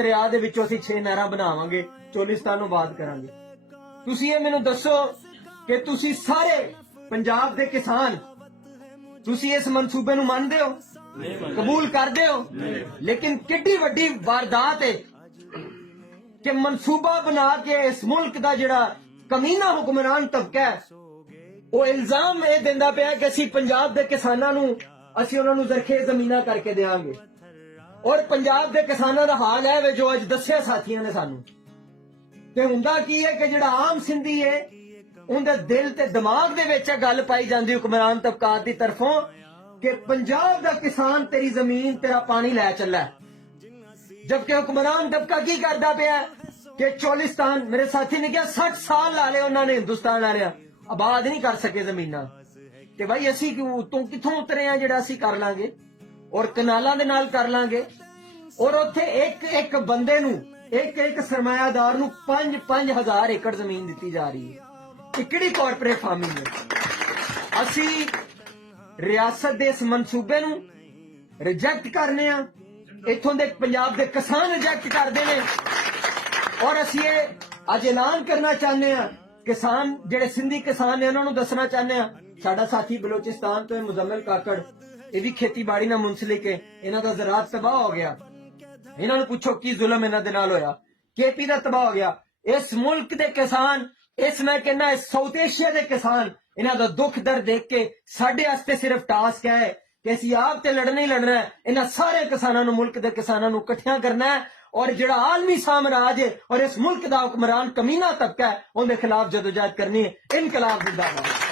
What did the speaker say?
ਦਰਿਆ ਦੇ ਵਿੱਚੋਂ ਅਸੀਂ 6 ਨਹਿਰਾਂ ਬਣਾਵਾਂਗੇ, ਚੋਲਿਸਤਾਨ ਨੂੰ ਆਬਾਦ ਕਰਾਂਗੇ। ਤੁਸੀਂ ਇਹ ਮੈਨੂੰ ਦੱਸੋ ਕਿ ਤੁਸੀਂ ਸਾਰੇ ਪੰਜਾਬ ਦੇ ਕਿਸਾਨ ਤੁਸੀਂ ਇਸ ਮਨਸੂਬੇ ਨੂੰ ਮੰਨਦੇ ਹੋ, ਕਬੂਲ ਕਰਦੇ ਹੋ? ਲੇਕਿਨ ਕਿੱਡੀ ਵੱਡੀ ਵਾਰਦਾਤ ਹੈ ਕਿ ਮਨਸੂਬਾ ਬਣਾ ਕੇ ਇਸ ਮੁਲਕ ਦਾ ਜਿਹੜਾ ਕਮੀਨਾ ਹੁਕਮਰਾਨ ਤਬਕਾ ਹੈ ਉਹ ਇਲਜ਼ਾਮ ਇਹ ਦਿੰਦਾ ਪਿਆ ਕਿ ਅਸੀਂ ਪੰਜਾਬ ਦੇ ਕਿਸਾਨਾਂ ਨੂੰ ਅਸੀਂ ਉਹਨਾਂ ਨੂੰ ਜ਼ਰਖੇਜ਼ ਜ਼ਮੀਨਾਂ ਕਰਕੇ ਦੇਵਾਂਗੇ। ਔਰ ਪੰਜਾਬ ਦੇ ਕਿਸਾਨਾਂ ਦਾ ਹਾਲ ਹੈ ਵੇ ਜੋ ਅੱਜ ਦੱਸਿਆ ਸਾਥੀਆਂ ਨੇ ਸਾਨੂੰ। ਤੇ ਹੁੰਦਾ ਕੀ ਹੈ ਕਿ ਜਿਹੜਾ ਆਮ ਸਿੰਧੀ ਹੈ ਉਹਦੇ ਦਿਲ ਤੇ ਦਿਮਾਗ ਦੇ ਵਿੱਚ ਗੱਲ ਪਾਈ ਜਾਂਦੀ ਹੁਕਮਰਾਨ ਤਬਕਾਤ ਦੀ ਤਰਫੋਂ ਕਿ ਪੰਜਾਬ ਦਾ ਕਿਸਾਨ ਤੇਰੀ ਜ਼ਮੀਨ ਤੇਰਾ ਪਾਣੀ ਲੈ ਚੱਲਾ, ਜਬਕਿ ਹੁਕਮਰਾਨ ਤਬਕਾ ਕੀ ਕਰਦਾ ਪਿਆ ਕਿ ਚੋਲਿਸਤਾਨ, ਮੇਰੇ ਸਾਥੀ ਨੇ ਕਿਹਾ 60 ਸਾਲ ਲਾ ਲਏ ਉਹਨਾਂ ਨੇ ਹਿੰਦੁਸਤਾਨ ਵਾਲਿਆਂ, ਆਬਾਦ ਨਹੀਂ ਕਰ ਸਕੇ ਜ਼ਮੀਨਾਂ। ਤੇ ਭਾਈ ਅਸੀਂ ਕਿੱਥੋਂ ਉਤਰੇ ਆ ਜਿਹੜਾ ਅਸੀਂ ਕਰ ਲਾਂਗੇ ਔਰ ਕਨਾਲਾਂ ਦੇ ਨਾਲ ਕਰ ਲਾਂਗੇ। ਔਰ ਉੱਥੇ ਇੱਕ ਬੰਦੇ ਨੂੰ ਇੱਕ ਸਰਮਾਇਆਦਾਰ ਨੂੰ 5,000 ਏਕੜ ਜ਼ਮੀਨ ਦਿੱਤੀ ਜਾ ਰਹੀ ਹੈ। ਇਹ ਕਿਹੜੀ ਕਾਰਪੋਰੇਟ ਫਾਰਮਿੰਗ ਹੈ? ਅਸੀਂ ਰਿਆਸਤ ਦੇ ਇਸ ਮਨਸੂਬੇ ਨੂੰ ਰਿਜੈਕਟ ਕਰਨੇ ਆ, ਇੱਥੋਂ ਦੇ ਪੰਜਾਬ ਦੇ ਕਿਸਾਨ ਰਿਜੈਕਟ ਕਰਦੇ ਨੇ। ਔਰ ਅਸੀਂ ਇਹ ਅੱਜ ਐਲਾਨ ਕਰਨਾ ਚਾਹੁੰਦੇ ਆ, ਕਿਸਾਨ ਜਿਹੜੇ ਸਿੰਧੀ ਕਿਸਾਨ ਨੇ ਉਹਨਾਂ ਨੂੰ ਦੱਸਣਾ ਚਾਹੁੰਦੇ ਆ। ਸਾਡਾ ਸਾਥੀ ਬਲੋਚਿਸਤਾਨ ਤੋਂ ਮੁਜ਼ਮਲ ਕਾਕੜ, ਇਹ ਵੀ ਖੇਤੀਬਾੜੀ ਨਾਲ ਮੁੰਸਲਿਕ ਹੈ, ਇਹਨਾਂ ਦਾ ਜ਼ਰਾਤ ਤਬਾਹ ਹੋ ਗਿਆ। ਇਹਨਾਂ ਨੂੰ ਪੁੱਛੋ ਕੀ ਜ਼ੁਲਮ ਇਹਨਾਂ ਦੇ ਨਾਲ ਹੋਇਆ। KP ਦਾ ਤਬਾਹ ਹੋ ਗਿਆ। ਇਸ ਮੁਲਕ ਦੇ ਕਿਸਾਨ, ਇਸ ਮੈਂ ਕਹਿੰਦਾ ਸਾਊਥ ਏਸ਼ੀਆ ਦੇ ਕਿਸਾਨ, ਇਹਨਾਂ ਦਾ ਦੁੱਖ ਦਰਦ ਦੇਖ ਕੇ ਸਾਡੇ ਵਾਸਤੇ ਸਿਰਫ ਟਾਸਕ ਹੈ ਕਿ ਅਸੀਂ ਆਪ ਤੇ ਲੜਨਾ ਹੀ ਲੜਨਾ ਹੈ। ਇਹਨਾਂ ਸਾਰੇ ਕਿਸਾਨਾਂ ਨੂੰ, ਮੁਲਕ ਦੇ ਕਿਸਾਨਾਂ ਨੂੰ ਇਕੱਠਿਆਂ ਕਰਨਾ ਹੈ ਔਰ ਜਿਹੜਾ ਆਲਮੀ ਸਾਮਰਾਜ ਹੈ ਔਰ ਇਸ ਮੁਲਕ ਦਾ ਹੁਕਮਰਾਨ ਕਮੀਨਾ ਤਬਕਾ ਹੈ ਉਹਦੇ ਖਿਲਾਫ ਜਦੋਜਹਿਦ ਕਰਨੀ ਹੈ। ਇਨਕਲਾਬ ਜ਼ਿੰਦਾਬਾਦ।